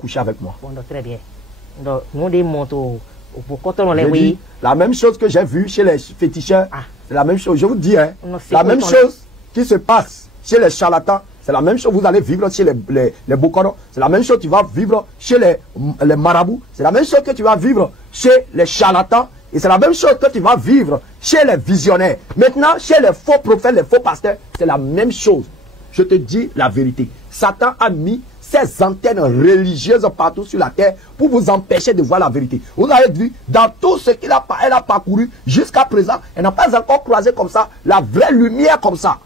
coucher avec moi. Bon, donc, très bien. Donc, nous démontons quand on les oui. La même chose que j'ai vu chez les féticheurs, c'est la même chose. Je vous dis, hein, la même chose qui se passe chez les charlatans, c'est la même chose. Vous allez vivre chez les Bokono, c'est la même chose que tu vas vivre chez les marabouts, c'est la même chose que tu vas vivre chez les charlatans, et c'est la même chose que tu vas vivre chez les visionnaires. Maintenant, chez les faux prophètes, les faux pasteurs, c'est la même chose. Je te dis la vérité. Satan a mis ces antennes religieuses partout sur la terre pour vous empêcher de voir la vérité. Vous avez vu, dans tout ce qu'elle a parcouru jusqu'à présent, elle n'a pas encore croisé comme ça la vraie lumière comme ça.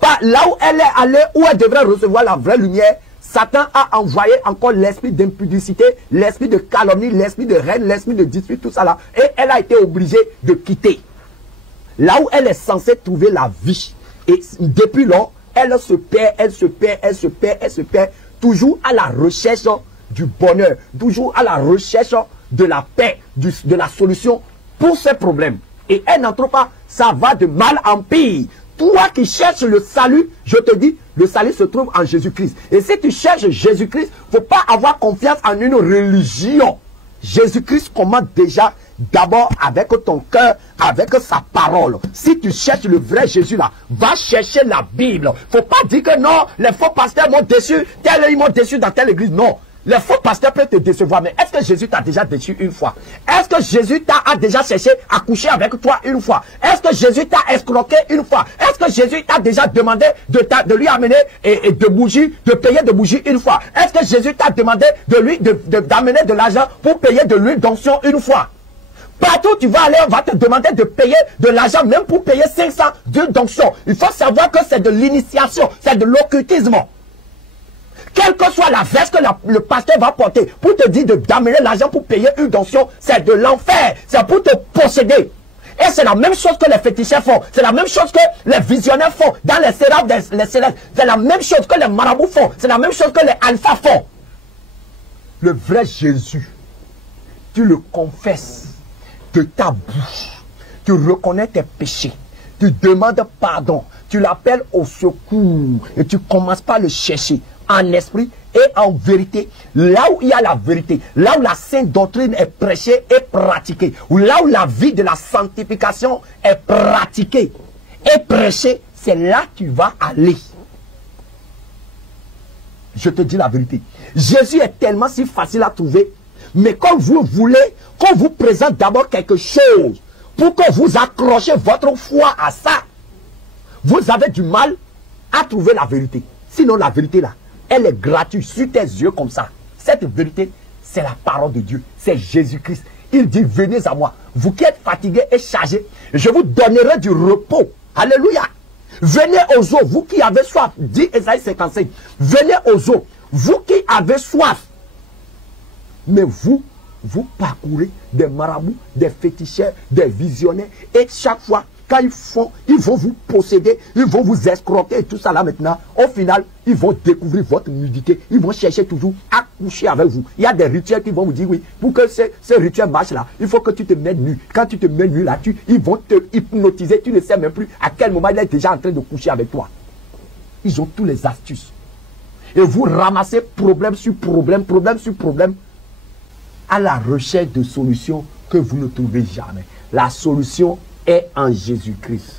Pas là où elle est allée, où elle devrait recevoir la vraie lumière, Satan a envoyé encore l'esprit d'impudicité, l'esprit de calomnie, l'esprit de haine, l'esprit de dispute, tout ça là. Et elle a été obligée de quitter. Là où elle est censée trouver la vie. Et depuis lors, elle se perd, elle se perd, elle se perd, elle se perd. Toujours à la recherche du bonheur, toujours à la recherche de la paix, de la solution pour ces problèmes. Et elle n'en trouve pas, ça va de mal en pire. Toi qui cherches le salut, je te dis, le salut se trouve en Jésus-Christ. Et si tu cherches Jésus-Christ, il ne faut pas avoir confiance en une religion. Jésus-Christ commande déjà d'abord avec ton cœur, avec sa parole. Si tu cherches le vrai Jésus là, va chercher la Bible. Faut pas dire que non, les faux pasteurs m'ont déçu, ils m'ont déçu dans telle église. Non, les faux pasteurs peuvent te décevoir, mais est-ce que Jésus t'a déjà déçu une fois? Est-ce que Jésus t'a déjà cherché à coucher avec toi une fois? Est-ce que Jésus t'a escroqué une fois? Est-ce que Jésus t'a déjà demandé de lui amener de bougies, de payer de bougies une fois? Est-ce que Jésus t'a demandé d'amener de l'argent pour payer de l'huile d'onction une fois? Partout où tu vas aller, on va te demander de payer de l'argent, même pour payer 500 d'huile d'onction. Il faut savoir que c'est de l'initiation, c'est de l'occultisme. Quelle que soit la veste que le pasteur va porter, pour te dire d'amener l'argent pour payer une donction, c'est de l'enfer. C'est pour te posséder. Et c'est la même chose que les féticheurs font. C'est la même chose que les visionnaires font dans les séraphes, les célestes. C'est la même chose que les marabouts font. C'est la même chose que les alphas font. Le vrai Jésus, tu le confesses de ta bouche. Tu reconnais tes péchés. Tu demandes pardon. Tu l'appelles au secours. Et tu commences par le chercher en esprit et en vérité, là où il y a la vérité, là où la sainte doctrine est prêchée et pratiquée, ou là où la vie de la sanctification est pratiquée et prêchée, c'est là que tu vas aller. Je te dis la vérité. Jésus est tellement si facile à trouver, mais quand vous voulez, qu'on vous présente d'abord quelque chose, pour que vous accrochez votre foi à ça, vous avez du mal à trouver la vérité. Sinon la vérité là, elle est gratuite sur tes yeux comme ça. Cette vérité, c'est la parole de Dieu. C'est Jésus-Christ. Il dit, venez à moi. Vous qui êtes fatigués et chargés, je vous donnerai du repos. Alléluia. Venez aux eaux, vous qui avez soif. Dit Ésaïe 55. Venez aux eaux, vous qui avez soif. Mais vous parcourez des marabouts, des féticheurs, des visionnaires. Et chaque fois, quand ils vont vous posséder, ils vont vous escroquer et tout ça là maintenant, au final, ils vont découvrir votre nudité, ils vont chercher toujours à coucher avec vous. Il y a des rituels qui vont vous dire, oui, pour que ce rituel marche là, il faut que tu te mettes nu. Quand tu te mets nu là, ils vont te hypnotiser, tu ne sais même plus à quel moment il est déjà en train de coucher avec toi. Ils ont tous les astuces. Et vous ramassez problème sur problème, problème sur problème, à la recherche de solutions que vous ne trouvez jamais. La solution est en Jésus-Christ.